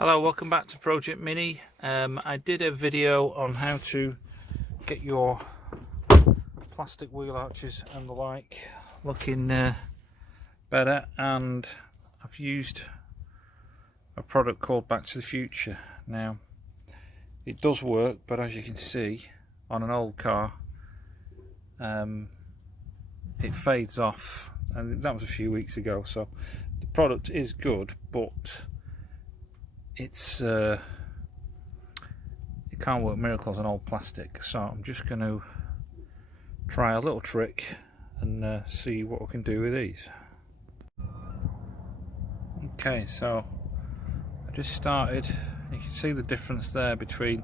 Hello, welcome back to Project Mini. I did a video on how to get your plastic wheel arches and the like looking better, and I've used a product called Back to the Future. Now it does work, but as you can see on an old car it fades off, and that was a few weeks ago, so the product is good, but it's it can't work miracles on old plastic. So I'm just going to try a little trick and see what we can do with these. Okay, so I just started. You can see the difference there between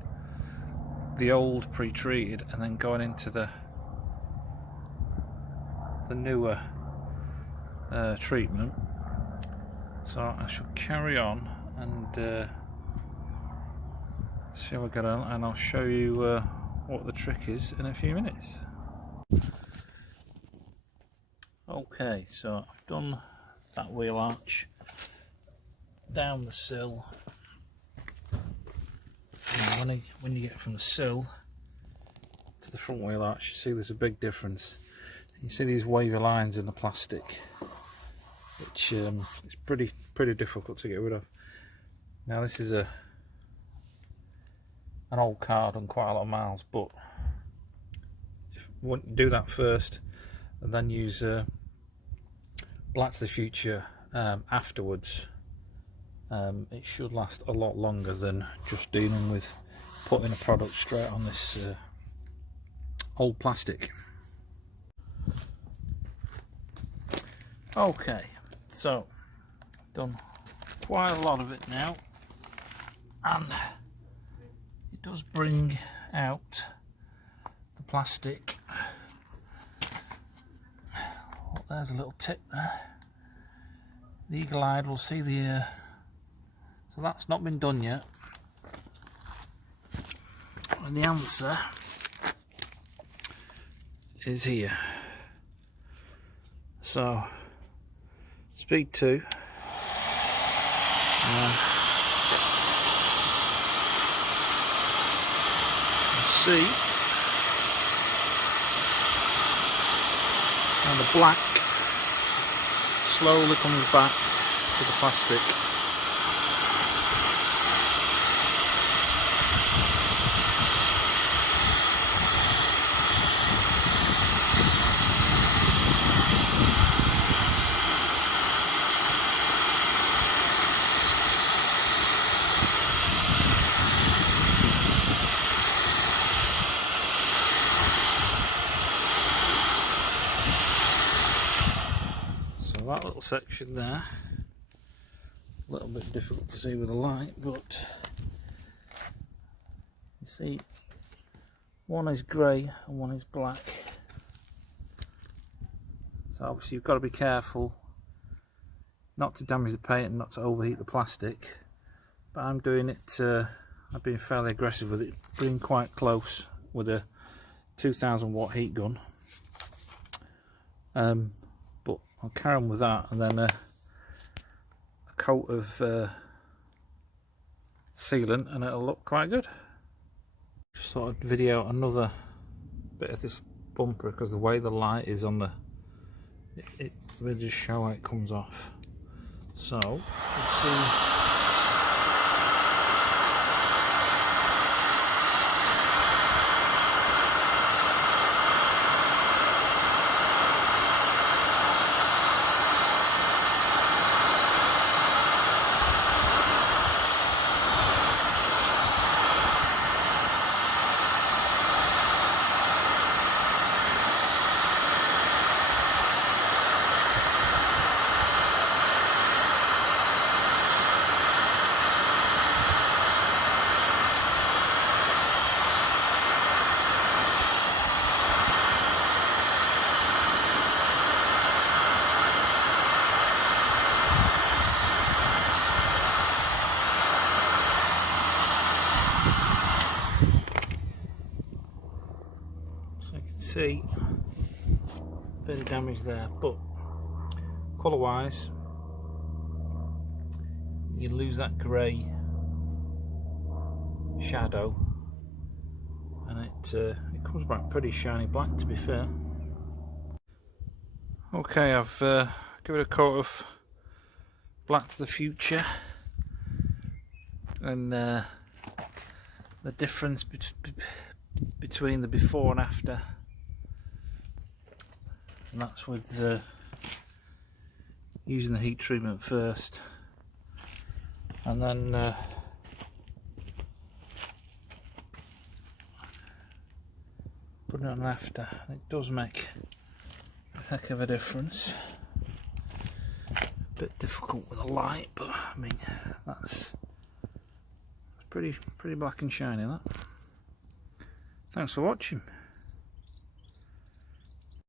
the old pre-treated and then going into the newer treatment. So I shall carry on and see how we get on, and I'll show you what the trick is in a few minutes. Okay, so I've done that wheel arch down the sill, and when you get from the sill to the front wheel arch, you see there's a big difference. You see these wavy lines in the plastic, which is pretty difficult to get rid of. Now this is an old car, done quite a lot of miles, but if you want to do that first and then use Back to the Future afterwards, it should last a lot longer than just dealing with putting a product straight on this old plastic. Okay, so done quite a lot of it now, and it does bring out the plastic. Oh, there's a little tip there. The eagle-eyed will see the so that's not been done yet, and the answer is here. So speed 2. See, and the black slowly comes back to the plastic. That little section there, a little bit difficult to see with the light, but you see one is grey and one is black. So obviously you've got to be careful not to damage the paint and not to overheat the plastic, but I'm doing it, I've been fairly aggressive with it, being quite close with a 2000 watt heat gun. But I'll carry on with that, and then a coat of sealant, and it'll look quite good. Just sort of video another bit of this bumper, because the way the light is on it will just show how it comes off. So let's see. See a bit of damage there, but colour wise you lose that grey shadow, and it comes back pretty shiny black, to be fair. Okay, I've given it a coat of Black to the Future, and the difference between the before and after, and that's with using the heat treatment first, and then putting it on after. It does make a heck of a difference. A bit difficult with the light, but I mean that's pretty black and shiny, that. Thanks for watching.